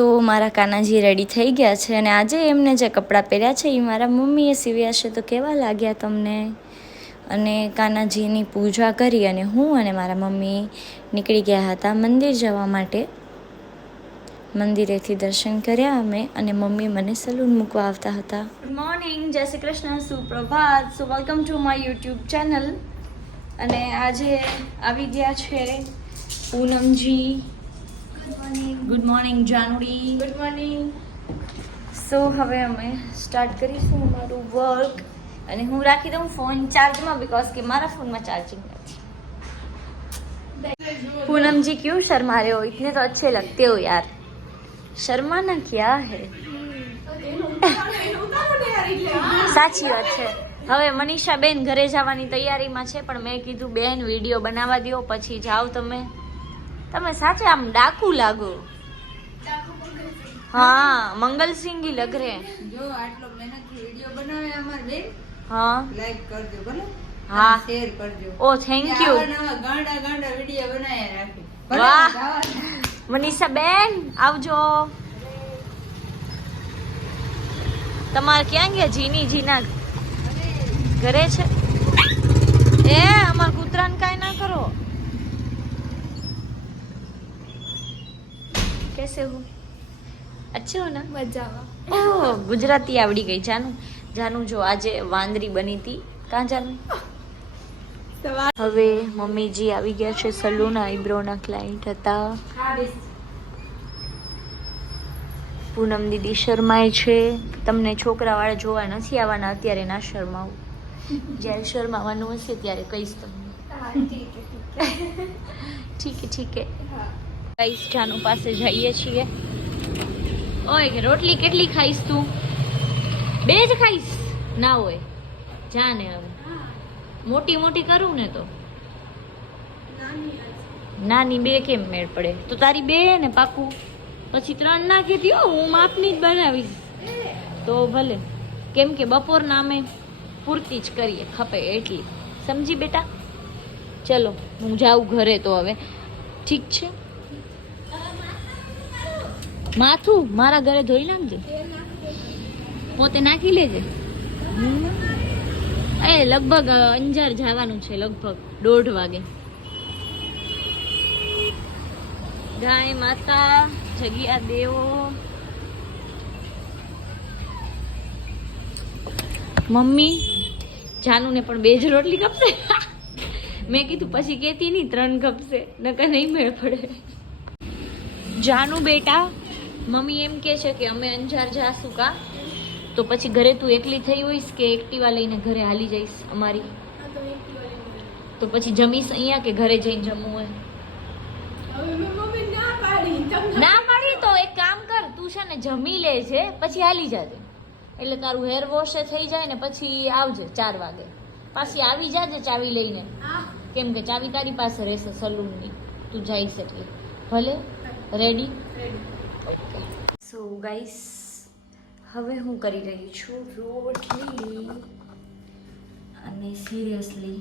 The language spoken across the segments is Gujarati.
તો મારા કાનાજી રેડી થઈ ગયા છે અને આજે એમને જે કપડાં પહેર્યા છે એ મારા મમ્મીએ સીવ્યા છે. તો કેવા લાગ્યા તમને? અને કાનાજીની પૂજા કરી અને હું અને મારા મમ્મી નીકળી ગયા હતા મંદિર જવા માટે. મંદિરેથી દર્શન કર્યા અમે અને મમ્મી મને સલૂન મૂકવા આવતા હતા. ગુડ મોર્નિંગ, જય શ્રી કૃષ્ણ, સુપ્રભાત. So welcome to my YouTube channel. અને આજે આવી ગયા છે પૂનમજી. ગુડ મોર્નિંગ જાનુડી. Good morning. સો હવે અમે સ્ટાર્ટ કરીશું અમારું વર્ક. અને હું રાખી દઉં ફોન ચાર્જમાં બીકોઝ કે મારા ફોનમાં ચાર્જિંગ નથી. पूनम जी क्यों शर्मा रहे हो? इतने तो अच्छे लगते हो यार. शर्माना क्या है? સાચી વાત છે. હવે મનીષા બેન ઘરે જવાની તૈયારીમાં છે પણ મેં કીધું બેન વિડીયો બનાવવા દો પછી જાઓ તમે. તમે સાચે આમ ડાકુ લાગો. હા મંગલસિંહ કી લગ રહે. જો આટલો મહેનતથી વિડિયો બનાવે અમાર બેન. હા લાઈક કરજો ભલે. હા શેર કરજો. ઓ થેન્ક યુ. નવા ગાંડા વિડિયો બનાવી રાખી. વાહ મનીષા બેન આવજો. તમારે ક્યાં ગયા જીના ઘરે છે? એ અમાર કૂતરાને કાંઈ ના કરો. कैसे हो? अच्छे हो ना? मजाમાં. ઓહ ગુજરાતી આવડી ગઈ જાનું જો આજે વાંદરી બની હતી. કાં જાનું? હવે મમ્મીજી આવી ગયા છે સલૂન. આઈબ્રોના ક્લાયન્ટ હતા. પૂનમ દીદી શર્માય છે. તમને છોકરાવાળા જોવા નથી આવવાના અત્યારે, ના શર્માવું. જ્યારે શર્માવાનું હશે ત્યારે કહીશ તમને. ઠીક હે. ગાઈસ જાનુ પાસે જઈએ છીએ. ઓય કે રોટલી કેટલી ખાઈશ તું? 2 જ ખાઈશ? ના હોય જાને હવે મોટી કરું ને તો નાની 2 કેમ મેળ પડે? તો તારી 2 ને પાકું પછી 3 ના કહેતી હો. હું માપની જ બનાવીશ તો ભલે. કેમ કે બપોરના અમે પૂરતી જ કરીએ, ખપે એટલી. સમજી બેટા? ચલો હું જાઉં ઘરે તો હવે. ઠીક છે. માથું મારા ઘરે ધોઈ નાખજે. પોતે નાખી લેજે. એ લગભગ અંજાર જવાનું છે, લગભગ 1:30 વાગે. ગાય માતા જગ્યા દેવો. મમ્મી જાનુને પણ 2 જ રોટલી કપશે. મેં કીધું પછી કેતી નહીં 3 કપશે, નકર નહીં મેળ પડે. જાનુ બેટા મમ્મી એમ કે છે કે અમે અંજાર જાશું કા, તો પછી ઘરે તું એકલી થઈ હોઈશ કે એક્ટિવા લઈને ઘરે હાલી જઈશ અમારી? તો પછી જમીશ અહીંયા કે ઘરે જઈને જમવું હોય? ના પાડી તો એક કામ કર, તું છે ને જમી લેજે પછી હાલી જાજે. એટલે તારું હેર વોશ થઈ જાય ને પછી આવજે 4 વાગે. પાછી આવી જાજે ચાવી લઈને, કેમ કે ચાવી તારી પાસે રહેશે સલૂનની, તું જઈશ એટલે. ભલે રેડી? ઓકે. સો ગાઈસ હવે હું કરી રહી છું રોટલી. અને સિરિયસલી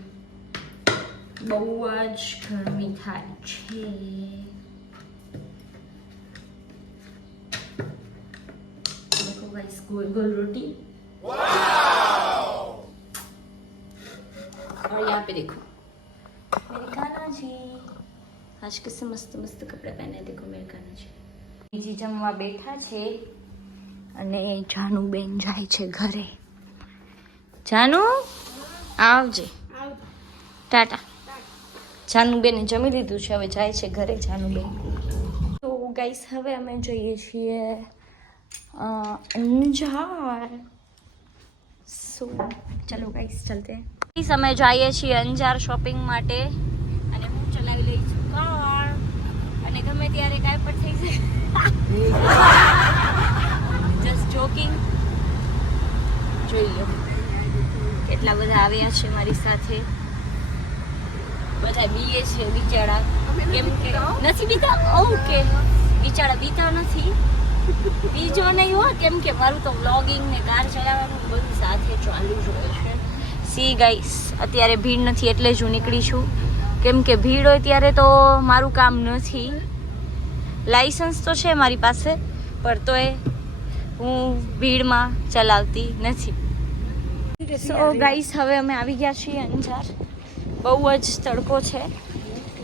બહુ જ ગરમી થાય છે. देखो गाइस गोल गोल रोटी और यहाँ पे देखो मेरे कान्हा जी आज कैसे मस्त मस्त कपड़े पहने. देखो मेरे कान्हा जी. બીજી જમવા બેઠા છે અને જાનુ બેન જાય છે ઘરે. જાનુ આવજે. ટાટા. જાનુ બેને જમી લીધું છે, હવે જાય છે ઘરે જાનુ બેન. તો ગાઈસ હવે અમે જઈએ છીએ અંજાર. સો ચલો ગાઈસ ચલતે हैं. અમે જઈએ છીએ અંજાર શોપિંગ માટે અને હું ચલાવી લઈ છું કાર. અને ગમે ત્યારે કાંઈ પણ થઈ જાય. Just joking. જોઈ લો કેટલા બધા આવ્યા છે મારી સાથે. બધા બીએ છે બિચારા. કેમ કે નથી બીતા. ઓકે બિચારા બીતા નથી. બીજો નહીં હો, કેમ કે મારું તો વ્લોગિંગ ને કાર ચલાવવાનું બધું સાથે ચાલુ જ હોય છે. સી ગાઈસ અત્યારે ભીડ નથી એટલે જ હું નીકળી છું. કેમ કે ભીડ હોય ત્યારે તો મારું કામ નથી. લાઇસન્સ તો છે મારી પાસે પણ તોય હું ભીડમાં ચલાવતી નથી. સો ગાઈસ હવે અમે આવી ગયા છીએ અંજાર. બહુ જ તડકો છે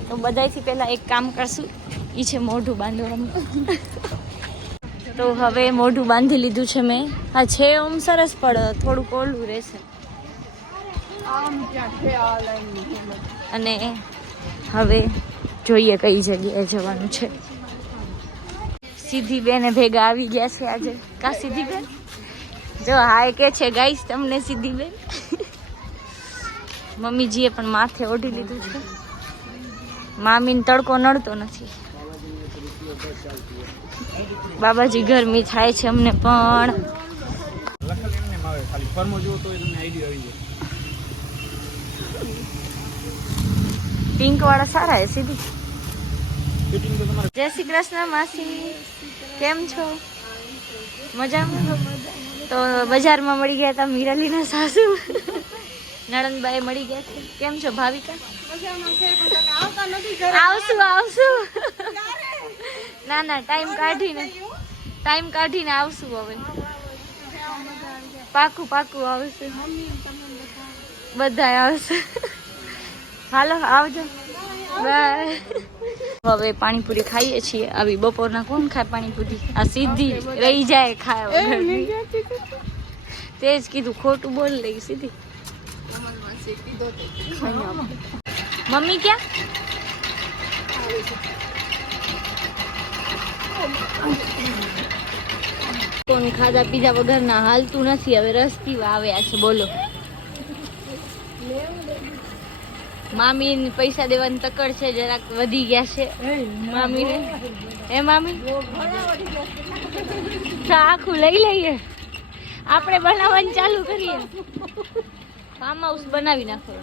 તો બધાથી પહેલાં એક કામ કરશું, એ છે મોઢું બાંધવાનું. તો હવે મોઢું બાંધી લીધું છે મેં. હા છે ઓમ સરસ, પણ થોડુંક ઓલું રહેશે. અને હવે જોઈએ કઈ જગ્યાએ જવાનું છે. સીધી બેન ભેગા આવી ગયા છે આજે. કા સીધી બેન જો હાય કે છે ગાઈસ તમને સીધી બેન. મમ્મીજીએ પણ માથે ઓઢી લીધું છે. મામીને તડકો નડતો નથી. બાબાજી ગરમી થાય છે અમને પણ. પિંક વાળા સારા હે સીધી. જય શ્રી કૃષ્ણ માસી, કેમ છો? મજામાં? તો બજારમાં મળી ગયા હતા મીરાલીના સાસુ. નણંદબાઈ મળી ગયા છે. કેમ છો ભાવિકા? આવશું. ના ના, ટાઈમ કાઢીને આવશું. હવે પાકું આવશું. બધા આવશે. હાલો આવજો, બાય. હવે પાણીપુરી ખાઈએ છીએ. આવી બપોરના કોણ ખાય પાણીપુરી? આ સીધી રહી જાય ખાય. તે જ કીધું, ખોટું બોલ લઈ સીધી. મમ્મી ક્યાં? કોણ ખાધા પીધા વગર ના હાલતું નથી. હવે રસ પીવા આવ્યા છે. બોલો, મામી પૈસા દેવાની તકડ છે, જરાક વધી ગયા છે મામીને. એ મામી આખું લઈ લઈએ, આપણે બનાવવાનું ચાલુ કરીએ. ફાર્મ હાઉસ બનાવી નાખો.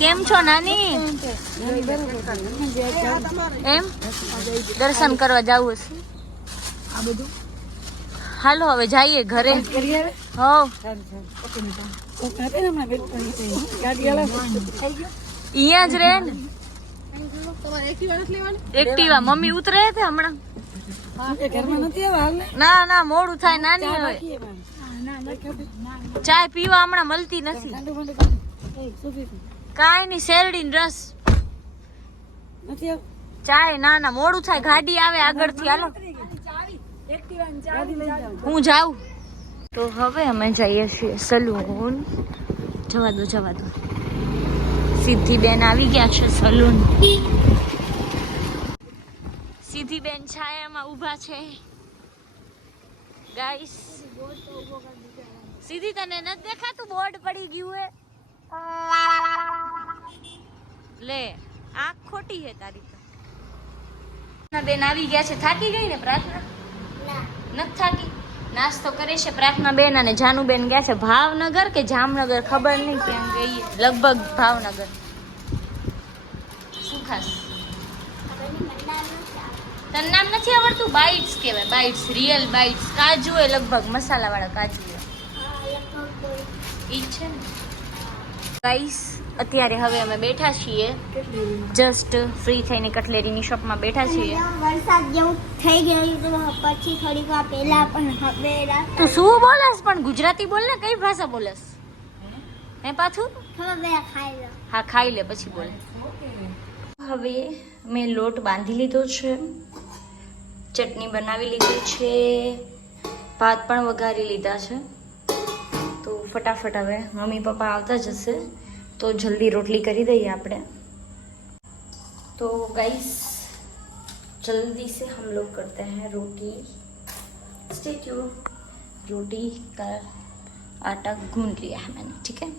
કેમ છો નાની? એમ દર્શન કરવા જવું છે. આ બધું હાલો હવે જઈએ ઘરે. અહીંયા જ રે ને. એક્ટિવા મમ્મી ઉતરે છે હમણાં. ના મોડું થાય નાની. હવે ચાય પીવા હમણાં મળતી નથી. કાંઈ નહીં, શેરડી રસ ચાય. ના મોડું થાય, ગાડી આવે આગળથી. હાલો હું જાઉં. તો હવે અમે જઈએ છીએ સલૂન. જવા દો. સીધી બેન આવી ગયા છે સલૂન. સીધી બેન છાયામાં ઊભા છે ગાઈસ. સીધી તને નથી દેખાતું? બોર્ડ પડી ગયું હે. લે આંખ ખોટી હે તારી તો. બેન આવી ગયા છે. થાકી ગઈ ને પ્રાર્થના? નથી થાકી. નાસ્તો કરે છે પ્રાર્થના બેન અને જાનુ બેન. ગયા છે ભાવનગર કે જામનગર ખબર નહીં કેમ ગઈ. લગભગ ભાવનગર. શું ખાસ? તને નામ નથી આવડતું? બાઇટ્સ કહેવાય. Bites, real bites. કાજુ એ લગભગ મસાલા વાળા કાજુ ઈ છે ને ગાઈસ. અત્યારે હવે અમે બેઠા છીએ, જસ્ટ ફ્રી થઈને કટલેરીની શોપમાં બેઠા છીએ. વરસાદ જેવું થઈ ગયું તો પછી થોડીક વાર પહેલા પણ હવે તું શું બોલસ? પણ ગુજરાતી બોલ ને. કઈ ભાષા બોલસ હે પાછું? હવે ખાઈ લો. હા ખાઈ લે પછી બોલ. હવે મેં લોટ બાંધી લીધો છે, ચટણી બનાવી લીધી છે, ભાત પણ વઘારી લીધા છે. તો ફટાફટ હવે મમ્મી પપ્પા આવતા જશે તો જલ્દી રોટલી કરી દઈએ આપણે. तो गाइस जल्दी से हम लोग करते हैं रोटी. Stay tuned. रोटी का आटा गूंद लिया है मैंने, ठीक है.